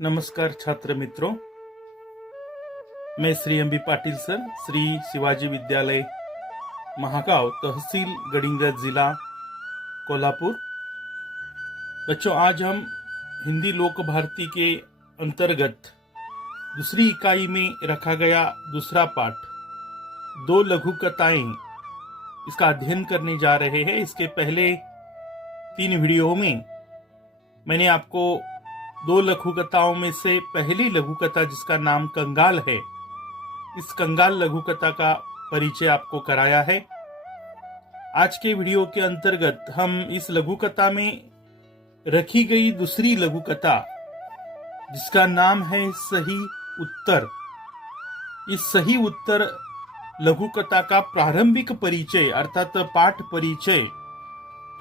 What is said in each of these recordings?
नमस्कार छात्र मित्रों, मैं Shri M B Patil sir, Shri Shivaji Vidyalaya Mahagaon, तहसील गडिंग्लज, जिला कोल्हापुर। बच्चों, आज हम हिंदी लोक भारती के अंतर्गत दूसरी इकाई में रखा गया दूसरा पाठ, दो लघु कथाएं, इसका अध्ययन करने जा रहे हैं। इसके पहले 3 वीडियो में मैंने आपको 2 लघु कथाओं में से पहली लघु कथा, जिसका नाम कंगाल है, इस कंगाल लघु कथा का परिचय आपको कराया है। आज के वीडियो के अंतर्गत हम इस लघु कथा में रखी गई दूसरी लघु कथा, जिसका नाम है सही उत्तर, इस सही उत्तर लघु कथा का प्रारंभिक परिचय अर्थात पाठ परिचय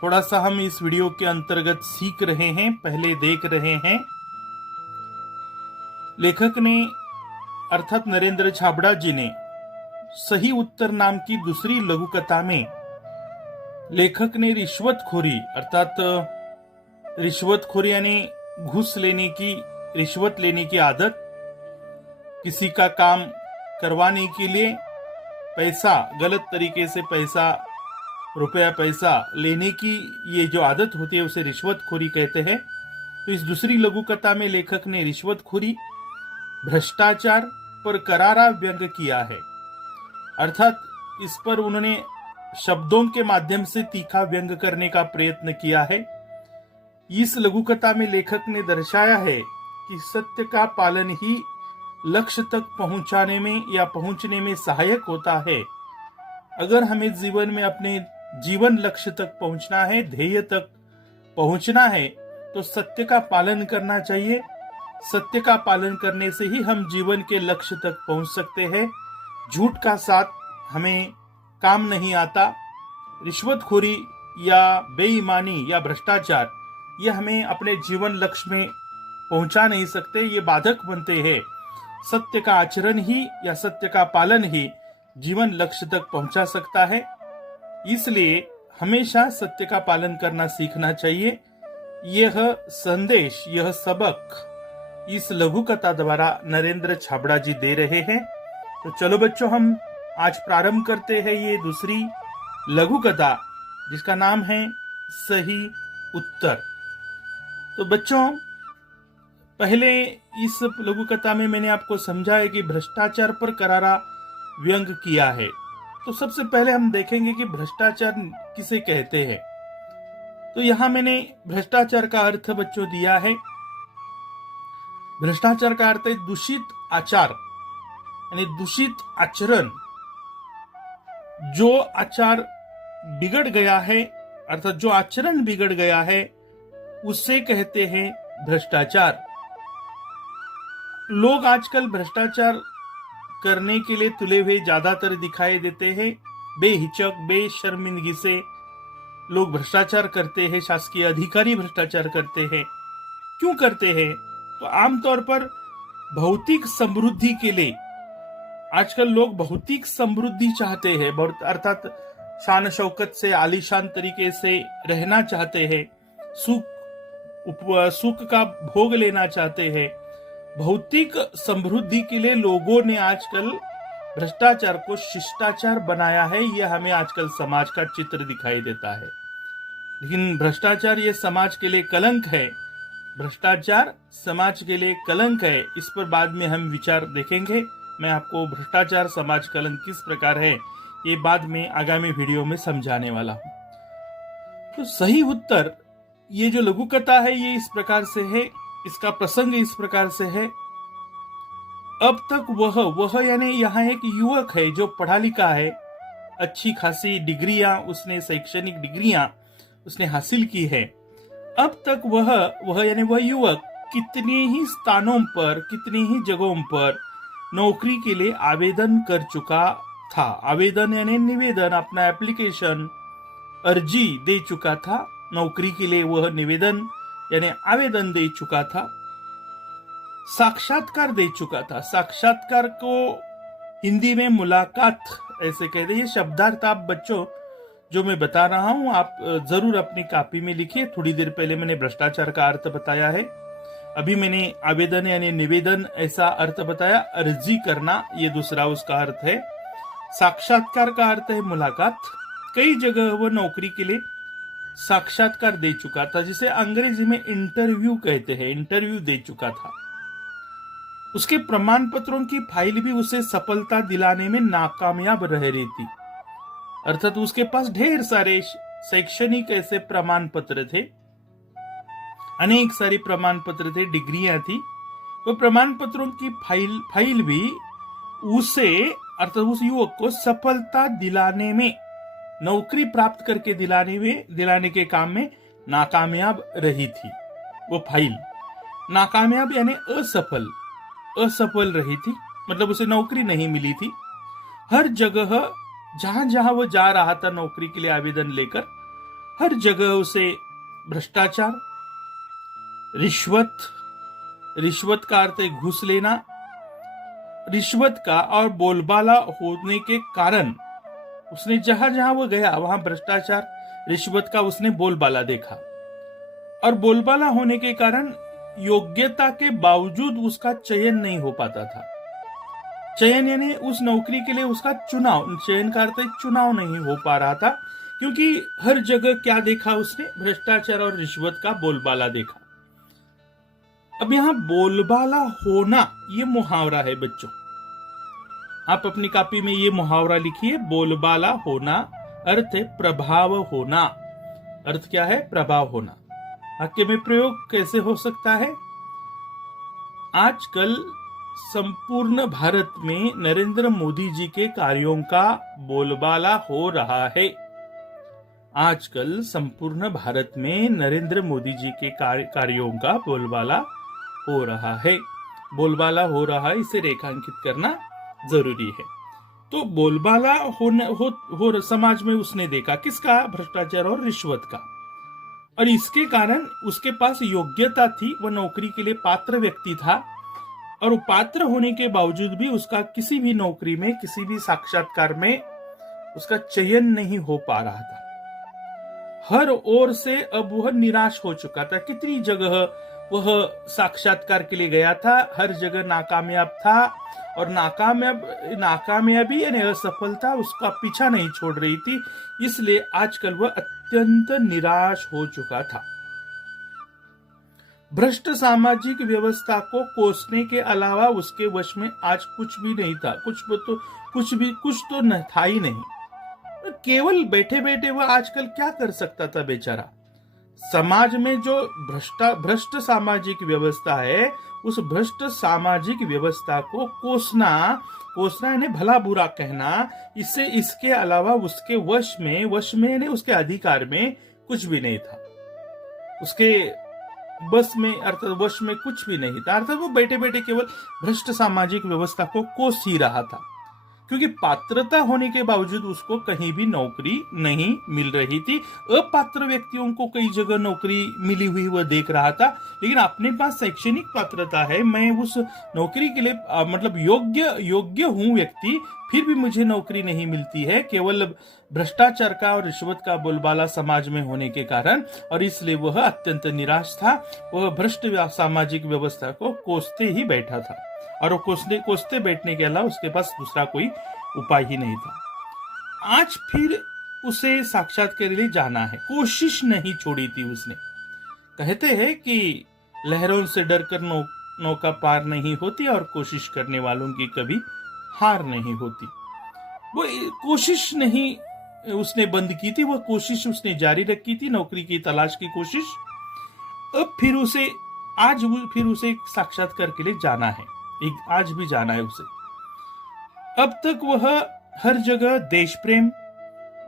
थोड़ा सा हम इस वीडियो के अंतर्गत सीख रहे हैं, पहले देख रहे हैं। लेखक ने अर्थात नरेंद्र छाबड़ा जी ने सही उत्तर नाम की दूसरी लघु कथा में लेखक ने रिश्वतखोरी अर्थात रिश्वतखोरी यानी घूस लेने की, रिश्वत लेने की आदत, किसी का काम करवाने के लिए पैसा, गलत तरीके से पैसा, रुपया पैसा लेने की ये जो आदत होती है उसे रिश्वतखोरी कहते हैं। तो इस दूसरी लघु कथा में लेखक ने रिश्वतखोरी, भ्रष्टाचार पर करारा व्यंग किया है, अर्थात इस पर उन्होंने शब्दों के माध्यम से तीखा व्यंग करने का प्रयत्न किया है। इस लघु कथा में लेखक ने दर्शाया है कि सत्य का पालन ही लक्ष्य तक पहुंचाने में या पहुंचने में सहायक होता है। अगर हमें जीवन में अपने जीवन लक्ष्य तक पहुंचना है, ध्येय तक पहुंचना है, तो सत्य का पालन करना चाहिए। सत्य का पालन करने से ही हम जीवन के लक्ष्य तक पहुंच सकते हैं। झूठ का साथ हमें काम नहीं आता। रिश्वतखोरी या बेईमानी या भ्रष्टाचार ये हमें अपने जीवन लक्ष्य में पहुंचा नहीं सकते, ये बाधक बनते हैं। सत्य का आचरण ही या सत्य का पालन ही जीवन लक्ष्य तक पहुंचा सकता है। इसलिए हमेशा सत्य का पालन करना सीखना चाहिए। यह संदेश, यह सबक इस लघु कथा द्वारा नरेंद्र छाबड़ा जी दे रहे हैं। तो चलो बच्चों, हम आज प्रारंभ करते हैं ये दूसरी लघु कथा, जिसका नाम है सही उत्तर। तो बच्चों, पहले इस लघु कथा में मैंने आपको समझाया कि भ्रष्टाचार पर करारा व्यंग किया है। तो सबसे पहले हम देखेंगे कि भ्रष्टाचार किसे कहते हैं। तो यहां मैंने भ्रष्टाचार का अर्थ बच्चों दिया है। भ्रष्टाचार का अर्थ है दूषित आचार, यानी दूषित आचरण। जो आचार बिगड़ गया है अर्थात जो आचरण बिगड़ गया है उसे कहते हैं भ्रष्टाचार। लोग आजकल भ्रष्टाचार करने के लिए तुले हुए ज्यादातर दिखाई देते हैं। बेहिचक, बेशर्मिंदगी से लोग भ्रष्टाचार करते हैं, शासकीय अधिकारी भ्रष्टाचार करते हैं। क्यों करते हैं? तो आमतौर पर भौतिक समृद्धि के लिए आजकल लोग भौतिक समृद्धि चाहते हैं, अर्थात शान शौकत से, आलीशान तरीके से रहना चाहते हैं, सुख का भोग लेना चाहते हैं। भौतिक समृद्धि के लिए लोगों ने आजकल भ्रष्टाचार को शिष्टाचार बनाया है। यह हमें आजकल समाज का चित्र दिखाई देता है। लेकिन भ्रष्टाचार ये समाज के लिए कलंक है। भ्रष्टाचार समाज के लिए कलंक है। इस पर बाद में हम विचार देखेंगे। मैं आपको भ्रष्टाचार समाज कलंक किस प्रकार है ये बाद में आगामी वीडियो में समझाने वाला हूं। तो सही उत्तर, ये जो लघु कथा है ये इस प्रकार से है, इसका प्रसंग इस प्रकार से है। अब तक वह यानी यहाँ एक युवक है जो पढ़ा लिखा है, अच्छी खासी डिग्रियां उसने, शैक्षणिक डिग्रियां उसने हासिल की है। अब तक वह यानी वह युवक कितने ही स्थानों पर, कितनी ही जगहों पर नौकरी के लिए आवेदन कर चुका था। आवेदन यानी निवेदन, अपना एप्लीकेशन, अर्जी दे चुका था। नौकरी के लिए वह निवेदन यानी आवेदन दे चुका था, साक्षात्कार दे चुका था। साक्षात्कार को हिंदी में मुलाकात ऐसे कहते हैं। ये शब्दार्थ आप बच्चों जो मैं बता रहा हूं आप जरूर अपनी कॉपी में लिखिए। थोड़ी देर पहले मैंने भ्रष्टाचार का अर्थ बताया है। अभी मैंने आवेदन यानी निवेदन ऐसा अर्थ बताया, अर्जी करना ये दूसरा उसका अर्थ है। साक्षात्कार का अर्थ है मुलाकात। कई जगह वो नौकरी के लिए साक्षात्कार दे चुका था, जिसे अंग्रेजी में इंटरव्यू कहते हैं, इंटरव्यू दे चुका था। उसके प्रमाण पत्रों की फाइल भी उसे सफलता दिलाने में नाकामयाब रह रही थी। अर्थात उसके पास ढेर सारे शैक्षणिक ऐसे प्रमाण पत्र थे, अनेक सारे प्रमाण पत्र थे, डिग्रियां थी। वो प्रमाण पत्रों की फाइल भी उसे अर्थात उस युवक को सफलता दिलाने में, नौकरी प्राप्त करके दिलाने के काम में नाकामयाब रही थी। वो फाइल नाकामयाब यानी असफल रही थी, मतलब उसे नौकरी नहीं मिली थी। हर जगह जहां जहां वो जा रहा था नौकरी के लिए आवेदन लेकर, हर जगह उसे भ्रष्टाचार, रिश्वत का अर्थ है घूस लेना, रिश्वत का और बोलबाला होने के कारण उसने जहां जहां वो गया वहां भ्रष्टाचार, रिश्वत का उसने बोलबाला देखा। और बोलबाला होने के कारण योग्यता के बावजूद उसका चयन नहीं हो पाता था। चयन यानी उस नौकरी के लिए उसका चयन का अर्थ चुनाव नहीं हो पा रहा था, क्योंकि हर जगह क्या देखा उसने, भ्रष्टाचार और रिश्वत का बोलबाला देखा। अब यहां बोलबाला होना ये मुहावरा है बच्चों, आप अपनी कॉपी में ये मुहावरा लिखिए। बोलबाला होना अर्थ है प्रभाव होना। अर्थ क्या है? प्रभाव होना। वाक्य में प्रयोग कैसे हो सकता है? आजकल संपूर्ण भारत में नरेंद्र मोदी जी के कार्यों का बोलबाला हो रहा है। आजकल संपूर्ण भारत में नरेंद्र मोदी जी के कार्यों का बोलबाला हो रहा है। बोलबाला हो रहा है, इसे रेखांकित करना जरूरी है। तो बोलबाला हो समाज में उसने देखा किसका? भ्रष्टाचार और रिश्वत का। और इसके कारण उसके पास योग्यता थी, वह नौकरी के लिए पात्र व्यक्ति था, और पात्र होने के बावजूद भी उसका किसी भी नौकरी में, किसी भी साक्षात्कार में उसका चयन नहीं हो पा रहा था। हर ओर से अब वह निराश हो चुका था। कितनी जगह वह साक्षात्कार के लिए गया था, हर जगह नाकामयाब था, और नाकामयाबी यानी असफलता उसका पीछा नहीं छोड़ रही थी। इसलिए आजकल वह अत्यंत निराश हो चुका था। भ्रष्ट सामाजिक व्यवस्था को कोसने के अलावा उसके वश में आज कुछ भी नहीं था। कुछ तो न था ही नहीं। केवल बैठे बैठे वह आजकल क्या कर सकता था बेचारा? समाज में जो भ्रष्ट सामाजिक व्यवस्था है, उस भ्रष्ट सामाजिक व्यवस्था को कोसना यानी भला बुरा कहना, इससे इसके अलावा उसके वश में यानी उसके अधिकार में कुछ भी नहीं था। उसके बस में अर्थात वश में कुछ भी नहीं था। अर्थात वो बैठे बैठे केवल भ्रष्ट सामाजिक व्यवस्था को कोस ही रहा था, क्योंकि पात्रता होने के बावजूद उसको कहीं भी नौकरी नहीं मिल रही थी। अपात्र व्यक्तियों को कई जगह नौकरी मिली हुई वह देख रहा था, लेकिन अपने पास शैक्षणिक पात्रता है, मैं उस नौकरी के लिए मतलब योग्य हूं व्यक्ति, फिर भी मुझे नौकरी नहीं मिलती है, केवल भ्रष्टाचार का और रिश्वत का बोलबाला समाज में होने के कारण। और इसलिए वह अत्यंत निराश था। वह भ्रष्ट सामाजिक व्यवस्था को कोसते ही बैठा था, और वो कोसते बैठने के अलावा उसके पास दूसरा कोई उपाय ही नहीं था। आज फिर उसे साक्षात्कार के लिए जाना है, कोशिश नहीं छोड़ी थी उसने। कहते हैं कि लहरों से डरकर नौका पार नहीं होती, और कोशिश करने वालों की कभी हार नहीं होती। वो कोशिश नहीं उसने बंद की थी, वह कोशिश उसने जारी रखी थी, नौकरी की तलाश की कोशिश। अब फिर उसे साक्षात्कार के लिए जाना है, आज भी जाना है उसे। अब तक वह हर जगह देश प्रेम,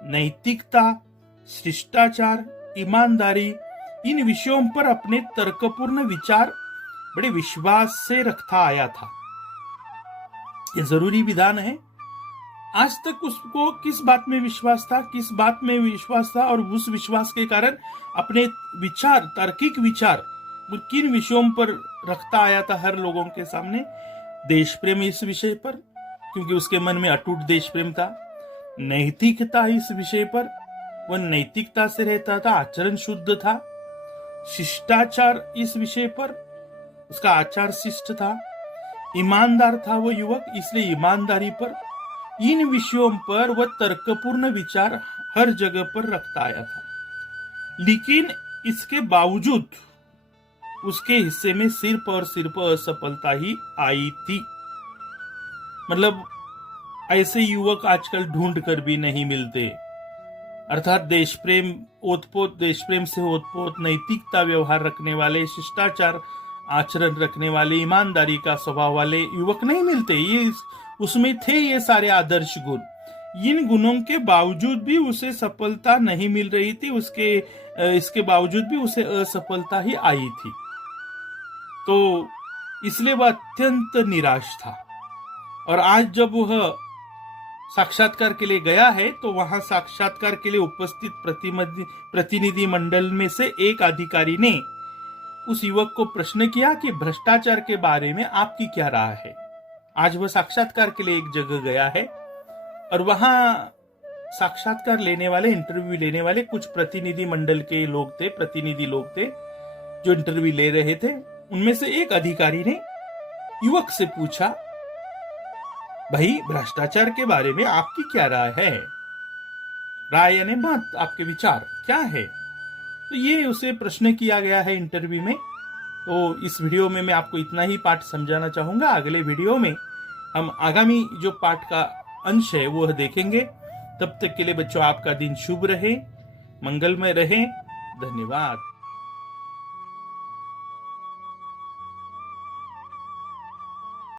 नैतिकता, शिष्टाचार, ईमानदारी, इन विषयों पर अपने तर्कपूर्ण विचार बड़े विश्वास से रखता आया था। ये जरूरी विधान है। आज तक उसको किस बात में विश्वास था, और उस विश्वास के कारण अपने विचार, तार्किक विचार किन विषयों पर रखता आया था हर लोगों के सामने? देश प्रेम इस विषय पर, क्योंकि उसके मन में अटूट देश प्रेम था। नैतिकता इस विषय पर, वह नैतिकता से रहता था, आचरण शुद्ध था। शिष्टाचार इस विषय पर, उसका आचार शिष्ट था, ईमानदार था वो युवक, इसलिए ईमानदारी पर, इन विषयों पर वह तर्कपूर्ण विचार हर जगह पर रखता आया था। लेकिन इसके बावजूद उसके हिस्से में सिर्फ असफलता ही आई थी। मतलब ऐसे युवक आजकल ढूंढ कर भी नहीं मिलते। अर्थात देश प्रेम से ओतपोत, नैतिकता व्यवहार रखने वाले, शिष्टाचार आचरण रखने वाले, ईमानदारी का स्वभाव वाले युवक नहीं मिलते। ये उसमें थे ये सारे आदर्श गुण। इन गुणों के बावजूद भी उसे सफलता नहीं मिल रही थी, इसके बावजूद भी उसे असफलता ही आई थी। तो इसलिए वह अत्यंत निराश था। और आज जब वह साक्षात्कार के लिए गया है तो वहां साक्षात्कार के लिए उपस्थित प्रतिनिधि मंडल में से एक अधिकारी ने उस युवक को प्रश्न किया कि भ्रष्टाचार के बारे में आपकी क्या राय है। आज वह साक्षात्कार के लिए एक जगह गया है और वहां साक्षात्कार लेने वाले, इंटरव्यू लेने वाले कुछ प्रतिनिधि लोग थे जो इंटरव्यू ले रहे थे। उनमें से एक अधिकारी ने युवक से पूछा, भाई भ्रष्टाचार के बारे में आपकी क्या राय है? राय यानी मत, आपके विचार क्या है? तो ये उसे प्रश्न किया गया है इंटरव्यू में। तो इस वीडियो में मैं आपको इतना ही पाठ समझाना चाहूंगा। अगले वीडियो में हम आगामी जो पाठ का अंश है वो देखेंगे। तब तक के लिए बच्चों, आपका दिन शुभ रहे, मंगलमय रहे। धन्यवाद।